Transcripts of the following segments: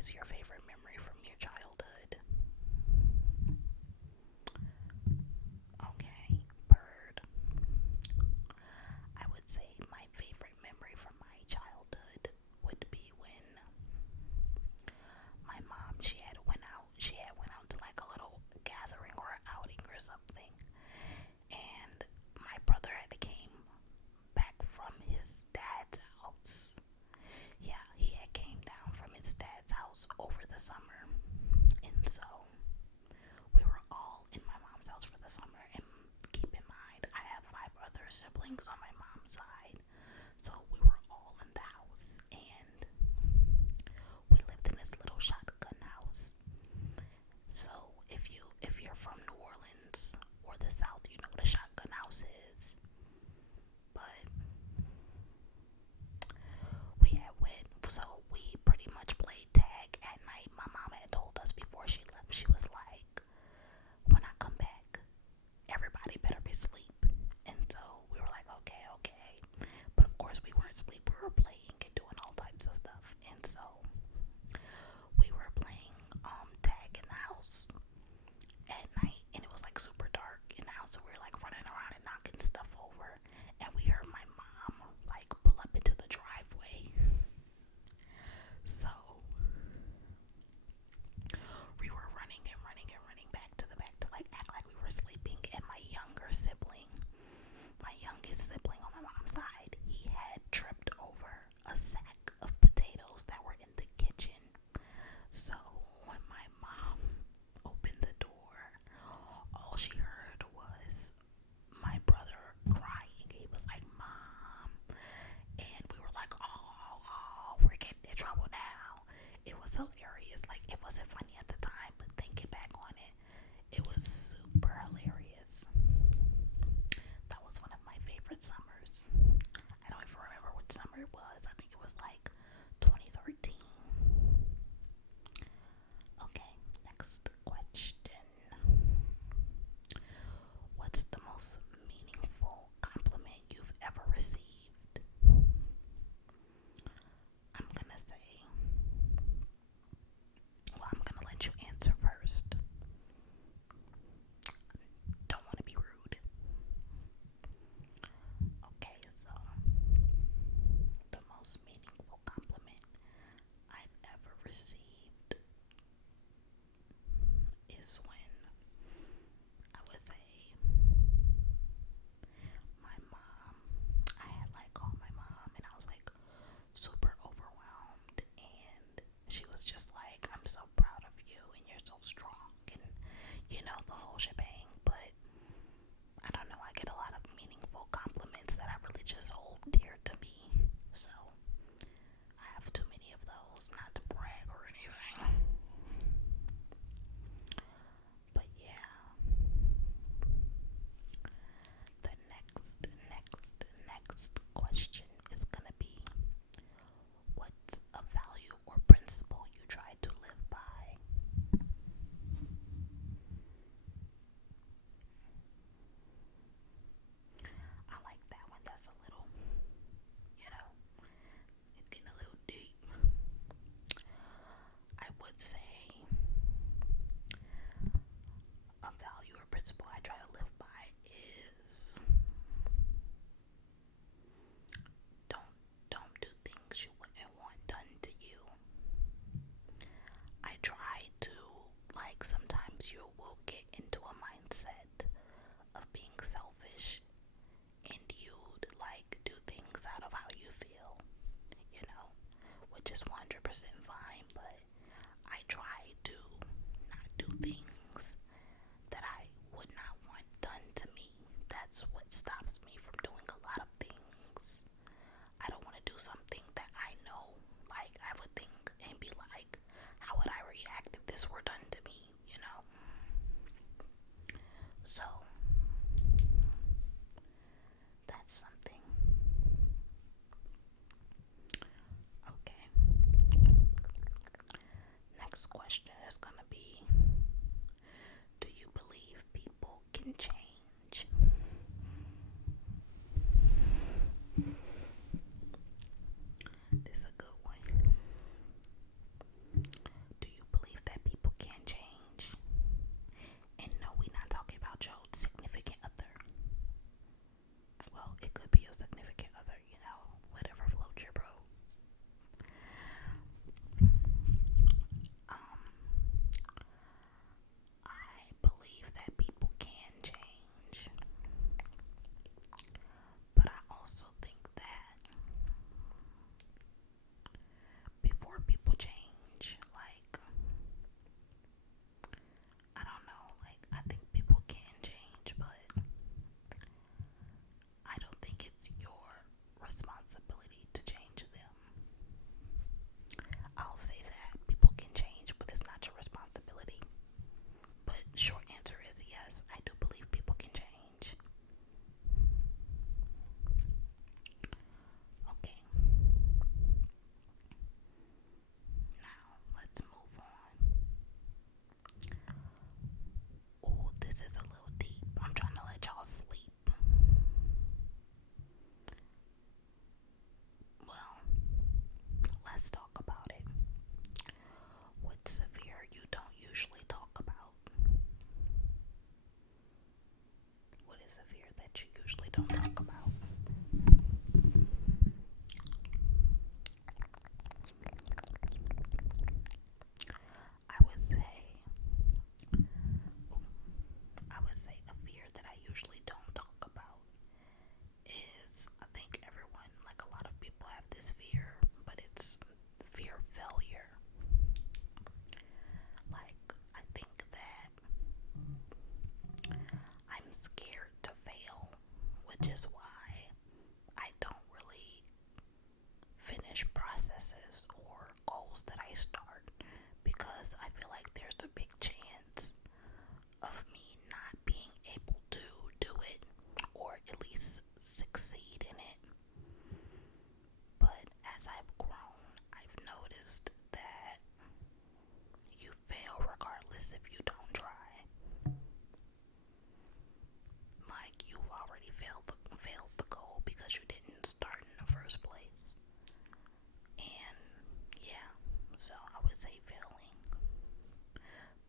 is your favorite memory from your childhood? Okay, bird. I would say my favorite memory from my childhood would be when my mom she had went out to like a little gathering or outing or something, and my brother had came back from his dad's house. Yeah, he had came down from his dad's house over the summer, and so we were all in my mom's house for the summer. And keep in mind, I have 5 other siblings on my mom's side, so we were all in the house, and we lived in this little shotgun house. So if you're from New Orleans or the South, you know what a shotgun house is. But we pretty much played tag at night. My mom had told us before she left, she was like, when I come back, everybody better be asleep. And so we were like, okay, okay. But of course we weren't asleep. We were playing and doing all types of stuff. And so we were playing tag in the house at night, and it was like super dark in the house, so we were like running around and knocking stuff over, and we heard my mom like pull up into the driveway. So we were running and running and running back to the back to like act like we were sleeping, and my youngest sibling on my mom's side, he had tripped over a sack of potatoes that were in the kitchen. So when my mom opened the door, all she heard was my brother crying. He was like, "Mom," and we were like, "Oh, we're getting in trouble now." It was hilarious. Like, it wasn't funny at the time, but thinking back on it, it was super hilarious. That was one of my favorite summers. I don't even remember what summer it was. I think it was like 2013. Okay, next question. What's the most meaningful compliment you've ever received? I'm gonna let you answer first. Don't want to be rude. Okay, so the most meaningful compliment I've ever received is when I was my mom, I had like called my mom, and I was like super overwhelmed, and she was just like, "I'm so proud of you, and you're so strong," and the whole shebang. But I don't know, I get a lot of meaningful compliments that I really just hold dear to me. So I have too many of those, not to brag or anything. But yeah, the next question is gonna be, what's a value or principle you try to live by? I like that one. That's a little, it's getting a little deep. I would say a value or principle I try to live by is don't do things you wouldn't want done to you. I try to, like, sometimes you will get into a mindset of being selfish, and you'd like do things out of how you feel, which is 100% fine, but I try to not do things that I would not want done to me. That's what stops me from doing a lot of things. I don't want to do something that I know, like, I would think and be like, how would I react if this were done to me? So that's something. Okay. Next question is gonna be, do you believe people can change? This is a good one. usually don't talk about. I would say, a fear that I usually don't talk about is, I think everyone, like a lot of people have this fear, but it's fear of failure. Like, I think that I'm scared to fail, which is why I don't really finish processes or goals that I start, because I feel like there's a big chance of me not being able to do it or at least succeed in it. But as I've grown, I've noticed that you fail regardless if you don't try. Like, you've already failed the goal because you didn't start in the first place. And yeah, so I would say failing.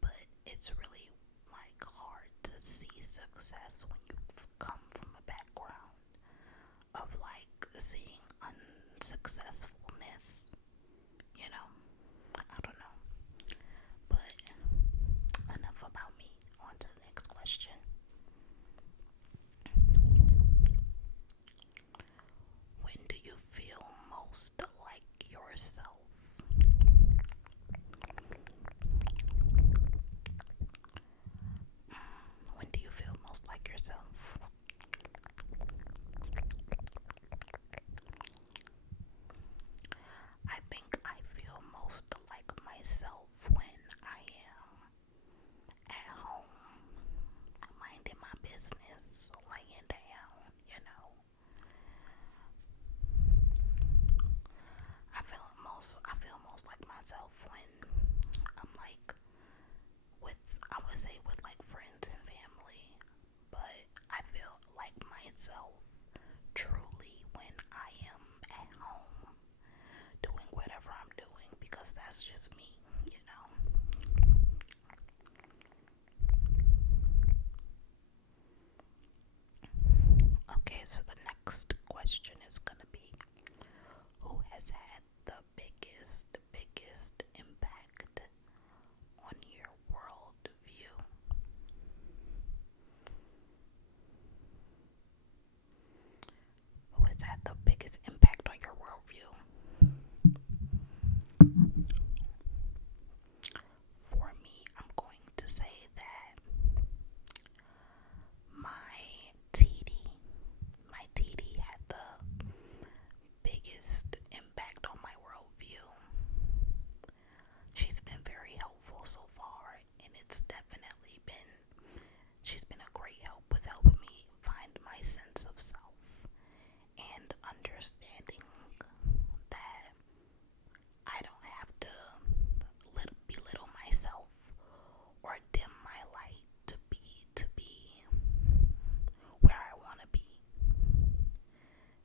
But it's really like hard to see success when you come from a background of like seeing unsuccessfulness, you know? I don't know. But enough about me. On to the next question. When do you feel most like yourself? When do you feel most like yourself? I think I feel most like myself when I am at home, minding my business, laying down, you know. I feel most like myself when I'm like with, I would say, with like friends and family, but I feel like myself truly when I am at home doing whatever I'm doing, because that's just me, you know. Okay, so the next question is gonna be, who has had the biggest impact on your world view? Who has had the biggest impact on your worldview? For me, I'm going to say that my TD, my TD had the biggest impact on my worldview. She's been very helpful so far, and she's been a great help with helping me find my sense of self and understanding that I don't have to belittle myself or dim my light to be where I want to be.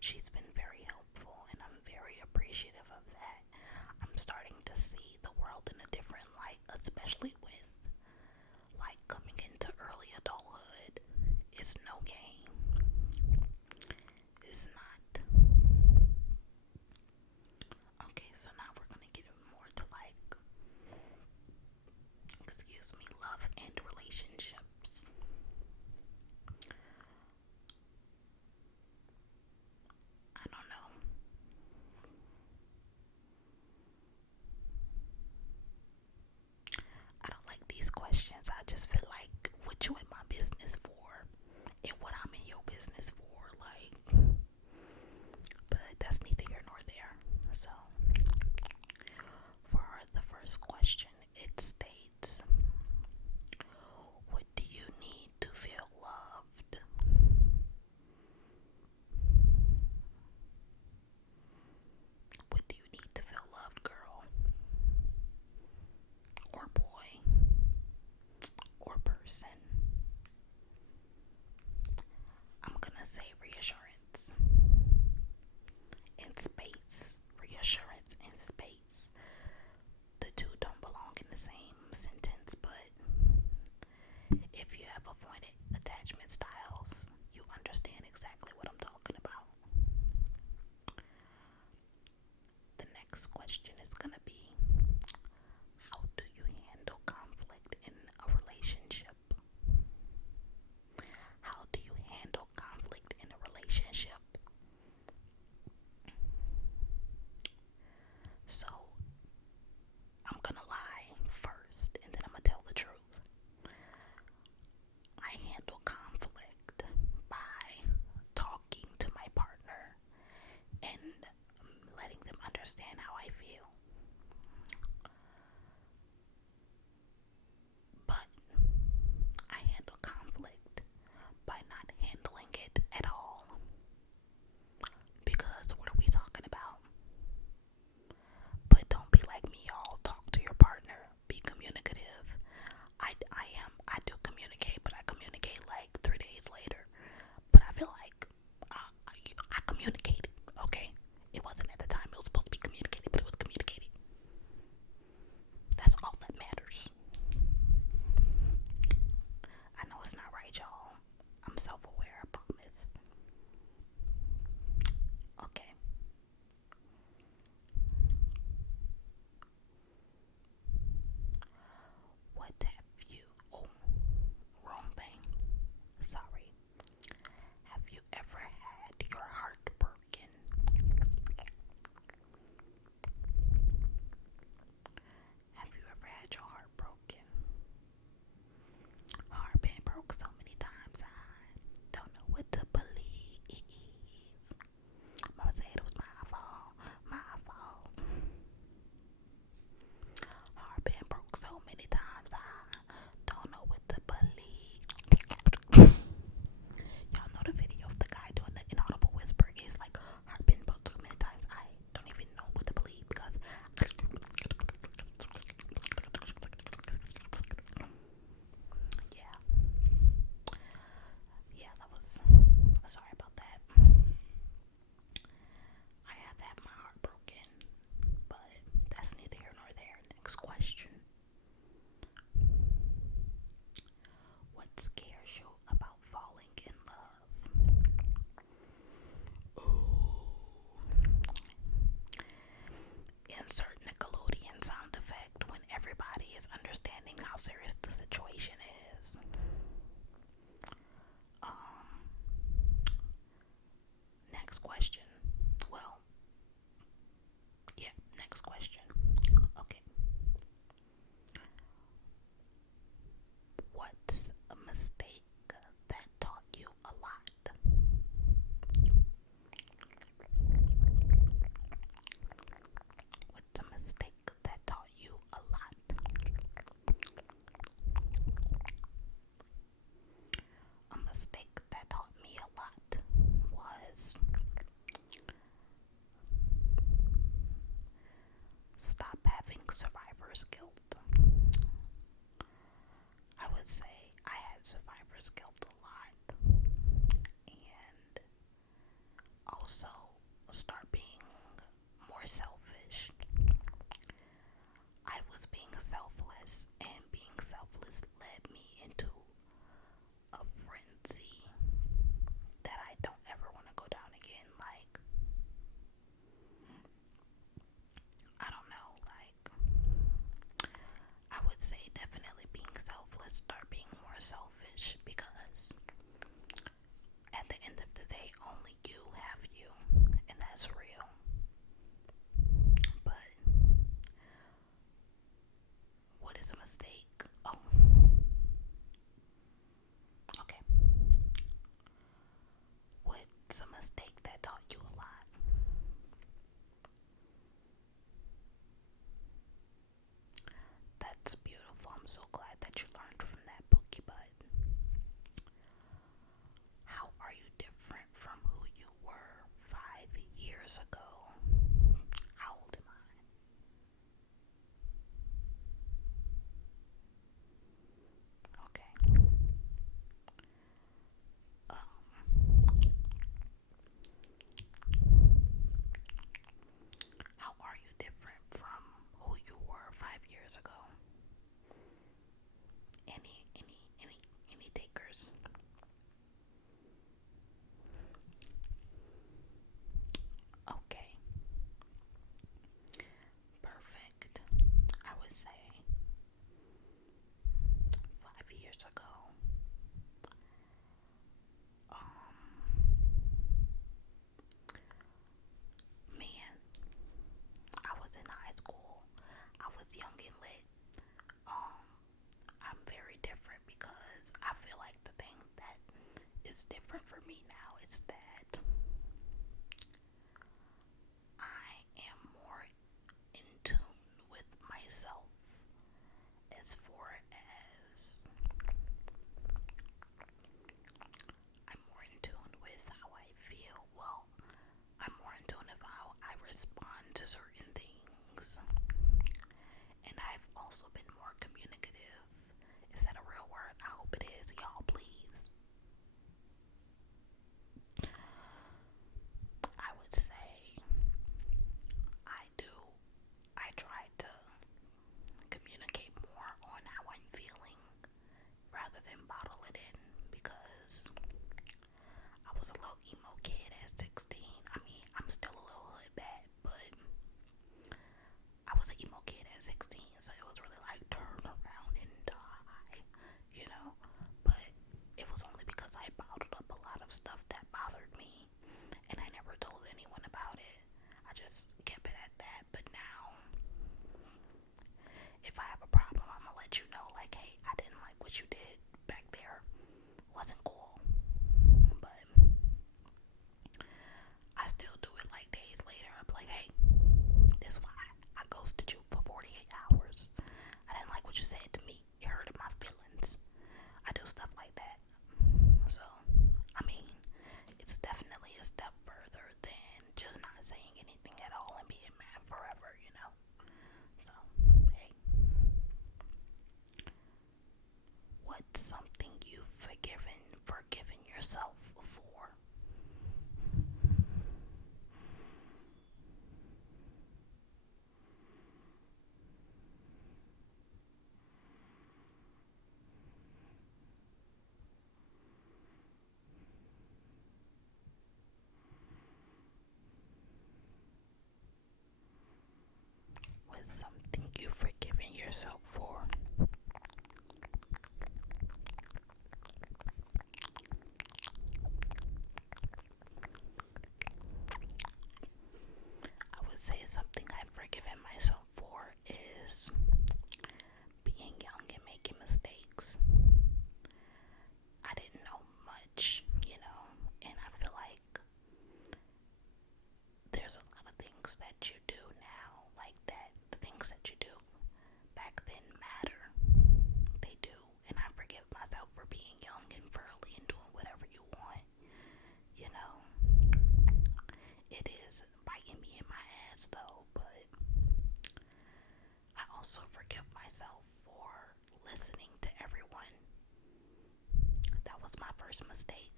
She's been very helpful, and I'm very appreciative of that. I'm starting to see the world in a different light, especially with like coming into early adulthood. It's no game. It's not. Okay, so now we're gonna get more to like, love and relationships. I don't know. I don't like these questions. I just feel like, what you in my business for, and what I'm in your business for, like. But that's neither here nor there. So, for the first question, it states, what do you need to feel loved? What do you need to feel loved, girl? Or boy? Or person? I'm gonna say reassurance and space. Reassurance and space. The two don't belong in the same sentence, but if you have avoided attachment styles, you understand exactly next question. Well, yeah, next question. Okay. What's a mistake that taught you a lot? What's a mistake that taught you a lot? A mistake that taught me a lot was stop having survivor's guilt. I would say I had survivor's guilt a lot, and also start being more selfish. I was being selfless, and being selfless led me into a frenzy that I don't ever want to go down again. Like, I don't know, like, I would say definitely being selfless, start being more selfish, because at the end of the day, only you have you, and that's real. But what is a mistake? Oh, okay. What's a mistake that taught you a lot? That's beautiful. I'm so glad that you learned from that, Pookie Butt. How are you different from who you were 5 years ago? How old am I? Okay. How are you different from who you were 5 years ago? Any takers? Okay. Perfect. I would say 5 years ago. Man, I was in high school. I was young and lit. I'm very different because I feel like the thing that is different for me now is that I am more in tune with myself as far as I'm more in tune with how I feel. Well, I'm more in tune with how I respond to certain things. And I've also been more communicative. Is that a real word? I hope it is. Y'all, please. I would say I do. I try to communicate more on how I'm feeling rather than bottle it in, because I was a little emo kid at 16. I mean, I'm still a little hood bad, but I was an emo kid at 16, so it was really like turn around and die, you know? But it was only because I bottled up a lot of stuff that bothered me, and I never told anyone about it. I just kept it at that. But now, if I have a problem, I'm gonna let you know, like, hey, I didn't like what you did back there. Wasn't cool. But I still do it like days later. I'm like, hey, this is why I ghosted you for 48 hours. I didn't like what you said to me. It hurted my feelings. I do stuff like that. So, I mean, it's definitely a step further than just not saying anything at all and being mad forever, you know? So, hey. What's something you've forgiven yourself for? What's something you've forgiven yourself for? things that you do now, like that, the things that you do back then matter. They do. And I forgive myself for being young and friendly and doing whatever you want. You know, it is biting me in my ass though, but I also forgive myself for listening to everyone. That was my first mistake.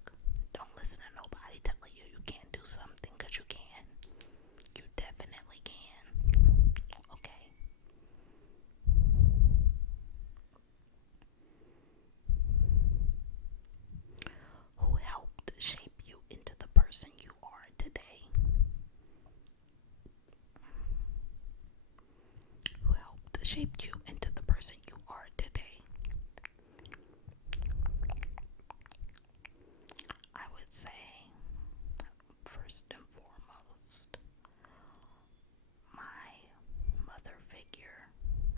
Don't listen to nobody telling you you can't do something, because you can. You definitely can. Okay? Who helped shape you into the person you are today? Who helped shape you into the person you are today? I would say, first and foremost, my mother figure.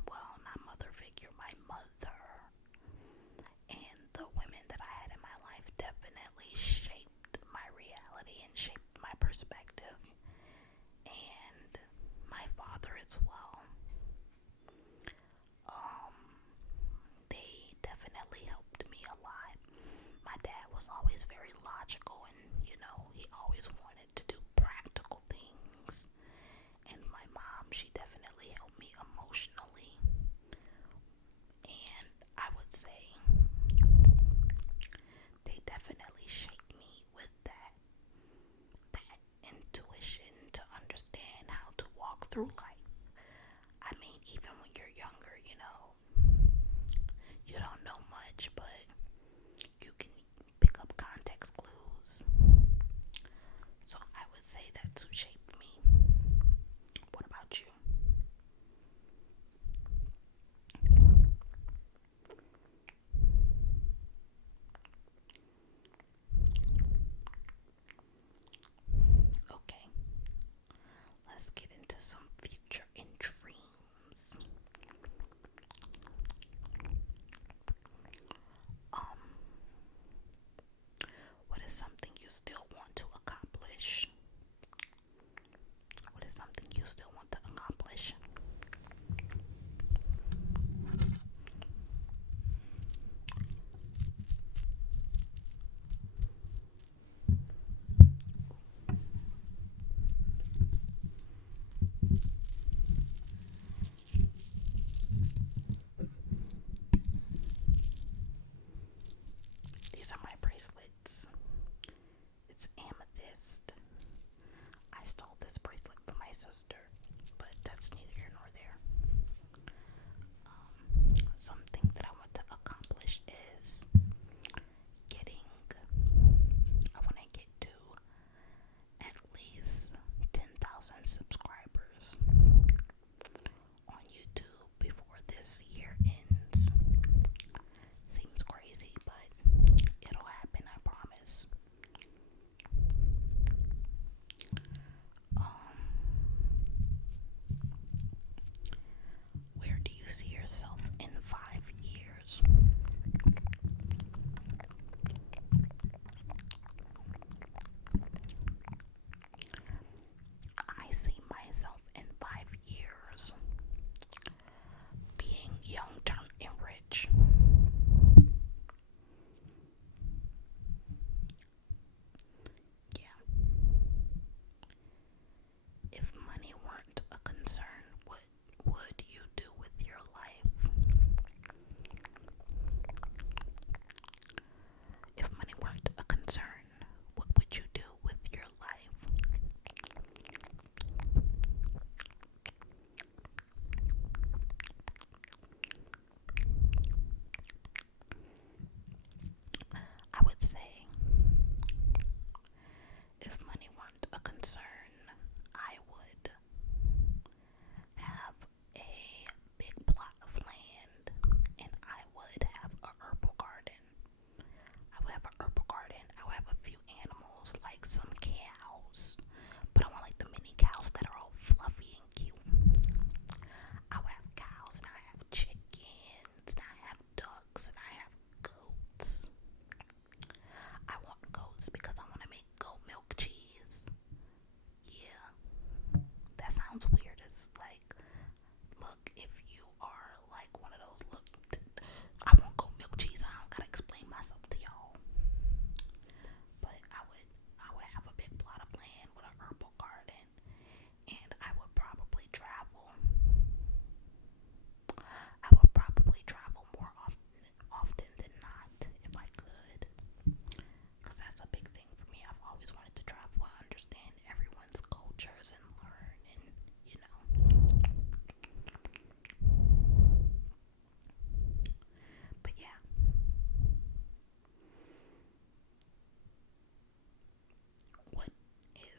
Well, not mother figure, my mother. And the women that I had in my life definitely shaped my reality and shaped my perspective. And my father as well. Um, they definitely helped me a lot. My dad was always very logical, and he always wanted to do practical things. And my mom, she definitely helped me emotionally. And I would say they definitely shaped me with that intuition to understand how to walk through life. I mean, even when you're younger, you don't know much, but you can pick up context clues. So I would say that's who shaped me. What about you? Okay, let's get into some future and dreams. Um, what is something you still want to accomplish? What is something you still want to accomplish? These are my bracelets. It's amethyst. I stole this bracelet from my sister, but that's neither here nor there. Something that I want to accomplish is getting, I want to get to at least 10,000 subscribers on YouTube before this year ends. Seems crazy, but it'll happen, I promise. Where do you see yourself in 5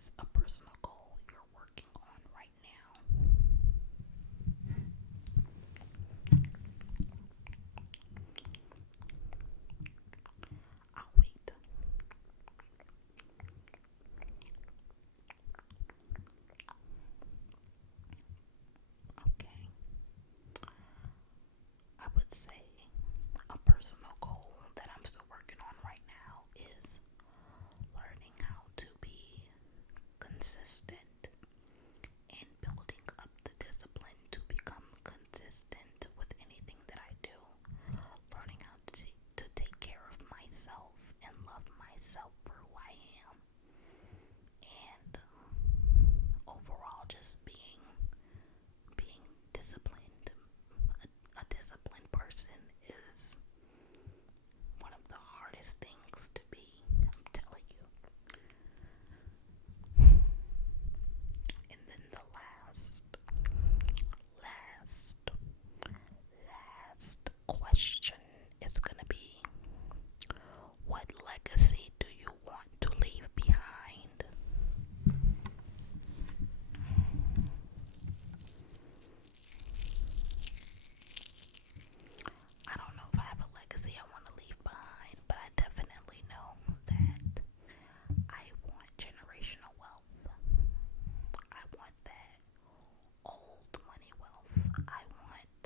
is a personal goal you're working on right now? I'll wait. Okay. I would say a personal goal that I'm still working on right now is learning how to be consistent and building up the discipline to become consistent with anything that I do. Learning how to take care of myself and love myself for who I am. And overall, just being disciplined. A disciplined person is one of the hardest things to be. I'm telling you. And then the last, last question is gonna be, what legacy do you want to leave behind? I don't know if I have a legacy I want to leave behind, but I definitely know that I want generational wealth. I want that old money wealth. I want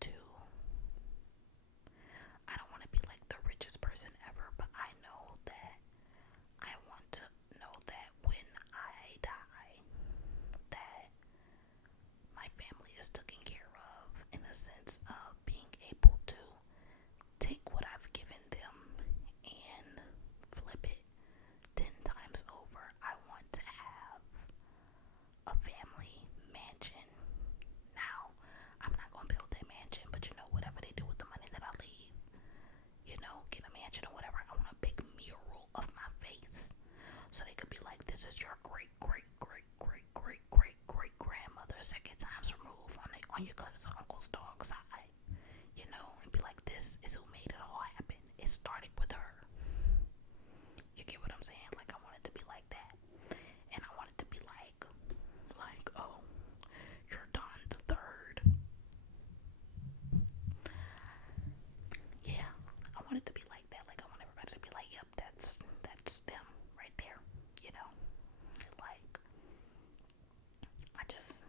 to, I don't want to be like the richest person ever, but I know that I want to know that when I die, that my family is taken care of in a sense of being able to take what I've given them and flip it 10 times over. I want to have a family mansion. Now, I'm not going to build that mansion, but whatever they do with the money that I leave, get a mansion or whatever. I want a big mural of my face so they could be like, this is your great, great, great, great, great, great, great grandmother, second times removed on your cousin's uncle's dog side, and be like, this is who made it all happen. It started with her. You get what I'm saying? Like, I want it to be like that. And I want it to be like, oh, you're Don the Third. Yeah, I want it to be like that. Like, I want everybody to be like, yep, that's them right there. Like, I just